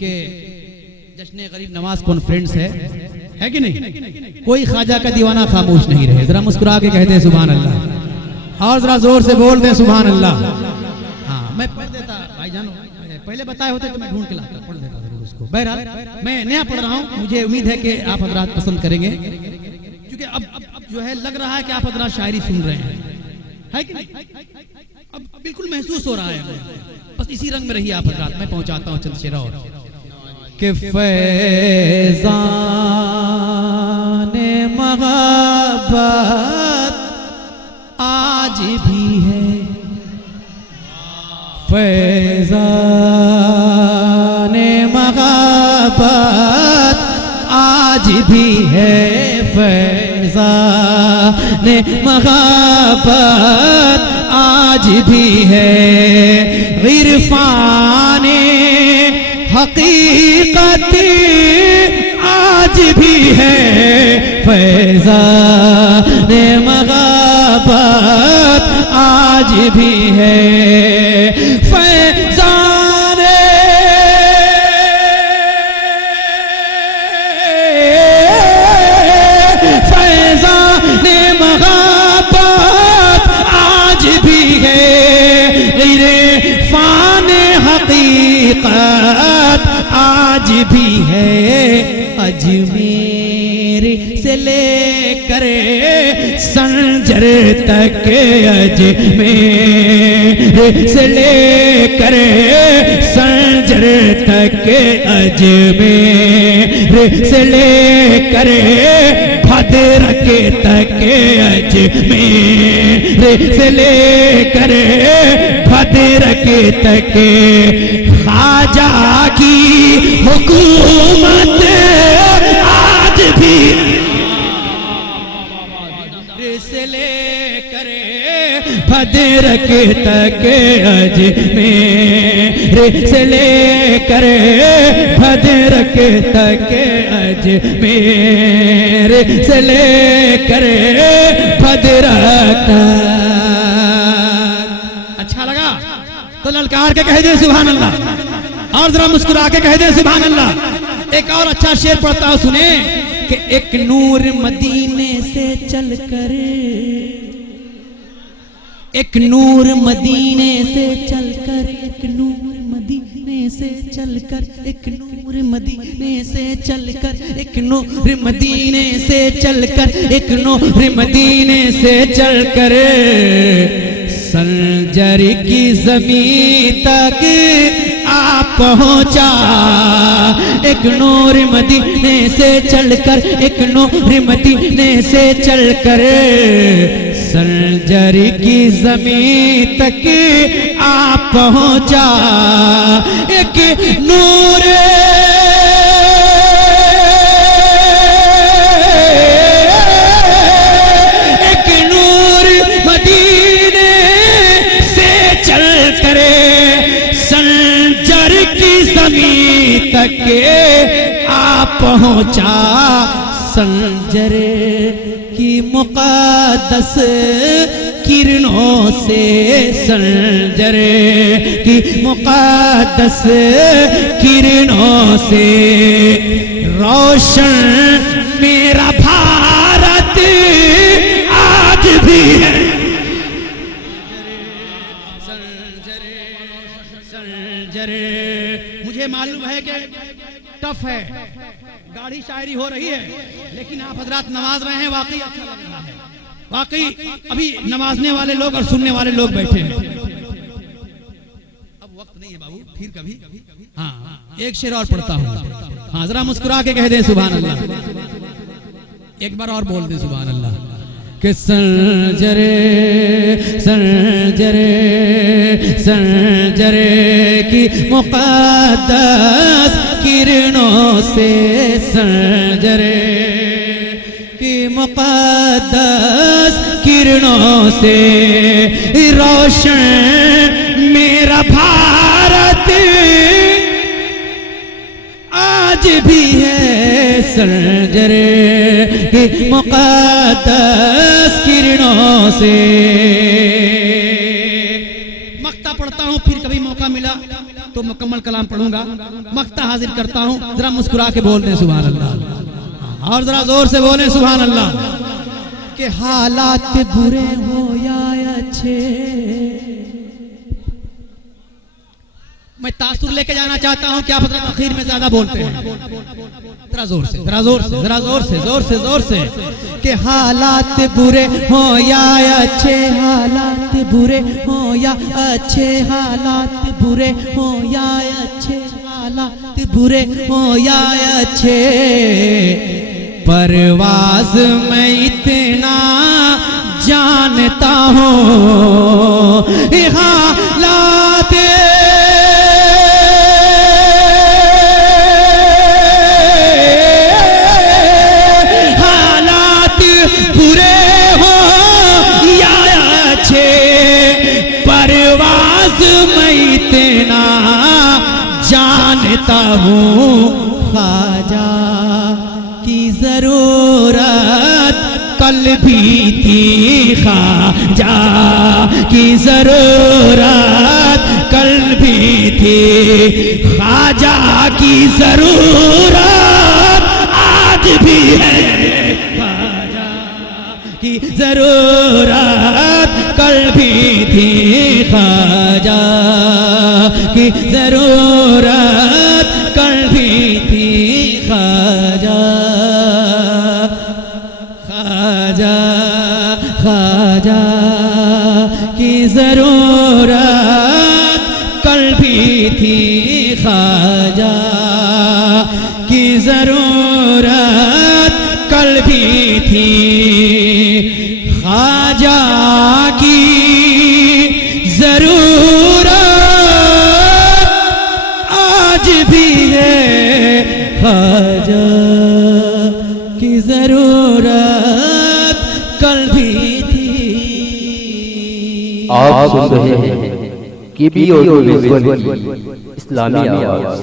کہ جشن غریب نواز کانفرنس ہے کہ نہیں؟ کوئی خواجہ کا دیوانہ خاموش نہیں رہے. ذرا مسکرا کے کہہ دیں سبحان اللہ, اور ذرا زور سے بول دیں سبحان اللہ. ہاں میں پڑھ دیتا بھائی جانو, پہلے بتائے ہوتے تو میں ڈھونڈ کے لاتا, پڑھ دیتا ضرور اس کو. بہرحال میں نیا پڑھ رہا ہوں, مجھے امید ہے کہ آپ حضرات پسند کریں گے, کیونکہ اب جو ہے لگ رہا ہے کہ آپ حضرات شاعری سن رہے ہیں, کہ نہیں؟ اب بالکل محسوس ہو رہا ہے. بس اسی رنگ میں رہیے آپ حضرات, میں پہنچاتا ہوں چند شعر اور. کہ فیضان محبت آج بھی ہے, فیضان محبت آج بھی ہے, فیضان محبت آج بھی ہے, عرفان حقیقت آج بھی ہے, فیضان محبت آج بھی ہے, فیضان محبت آج بھی ہے, عرفان حقیقت آج بھی ہے, اجمیر سے لے کر سنجر تک, اجمیر سے لے کر سنجر تک, اجمیر سے لے کر بھدرک تک, اجمیر سے لے کر بھدرک تک, خواجہ کی حکومت آج بھی سے لے کر بھدرک تک, اجمیر سے لے کر بھدرک تک, اجمیر سے لے کر بھدرک تک. اچھا لگا تو للکار کے کہہ دیں سبحان اللہ, اور ذرا مسکرا کے کہہ دیں سبحان اللہ. ایک اور اچھا شعر پڑھتا ہوں سنیں, کہ ایک نور مدینے سے چل کر, ایک نور مدینے سے چل کر, ایک نور مدینے سے چل کر, ایک نور مدینے سے چل کر, ایک نور مدینے سے چل کر, ایک نور مدینے سے چل کر, سنجر کی زمین تک آپ پہنچا, ایک نور مدینے سے چل کر, ایک نور مدینے سے چل کر, سنجر کی زمین تک آپ پہنچا, ایک نور تک آپ پہنچا, سنجر کی مقدس کرنوں سے, سنجر کی مقدس کرنوں سے, روشن میرا بھارت آج بھی ہے, سنجر. مجھے معلوم ہے کہ ٹف ہے, گاڑی شاعری ہو رہی ہے, لیکن آپ حضرات نواز رہے ہیں, واقعی اچھا لگ رہا ہے. واقعی ابھی نوازنے والے لوگ اور سننے والے لوگ بیٹھے ہیں. اب وقت نہیں ہے بابو, پھر کبھی. ہاں ایک شعر اور پڑھتا ہوں, ہاں ذرا مسکرا کے کہہ دیں سبحان اللہ, ایک بار اور بول دیں سبحان اللہ. کہ سنجر سنجر سنجر کی مقدس کرنوں سے, سنجر کی مقدس کرنوں سے, روشن میرا بھارت آج بھی ہے, سنجر کی مقدس کرنوں سے. مقطع پڑھتا ہوں, پھر کبھی موقع ملا تو تو مکمل کلام پڑھوں گا. مقطع حاضر کرتا ہوں, ذرا مسکرا کے بول دیں سبحان اللہ, اور ذرا زور سے بولیں سبحان اللہ. کہ حالات برے ہو یا اچھے, میں تاثر لے کے جانا چاہتا ہوں, کیا پتہ تاخیر میں زیادہ بولتے ہیں. ذرا زور سے, ذرا زور سے, ذرا زور سے, زور سے, زور سے. کہ حالات برے ہوں یا اچھے, حالات برے ہوں یا اچھے, حالات برے ہوں یا اچھے, حالات برے ہوں یا اچھے, پرواز میں اتنا جانتا ہوں, حالات برے ہو یا اچھے, پرواز میں اتنا جانتا ہوں, خواجہ کی ضرورت کل بھی تھی, خواجہ کی ضرورت کل بھی تھی, خواجہ کی ضرورت آج بھی ہے, کی ضرورت کل بھی تھی, خواجہ کی ضرورت کل بھی تھی, خواجہ, خواجہ, خواجہ کی ضرورت کل بھی تھی, خواجہ کی ضرورت کل بھی تھی, خواجہ کی ضرورت آج بھی ہے, خواجہ کی ضرورت کل بھی تھی. آپ سن رہے ہیں KP Audio Visual کی اسلامی آواز.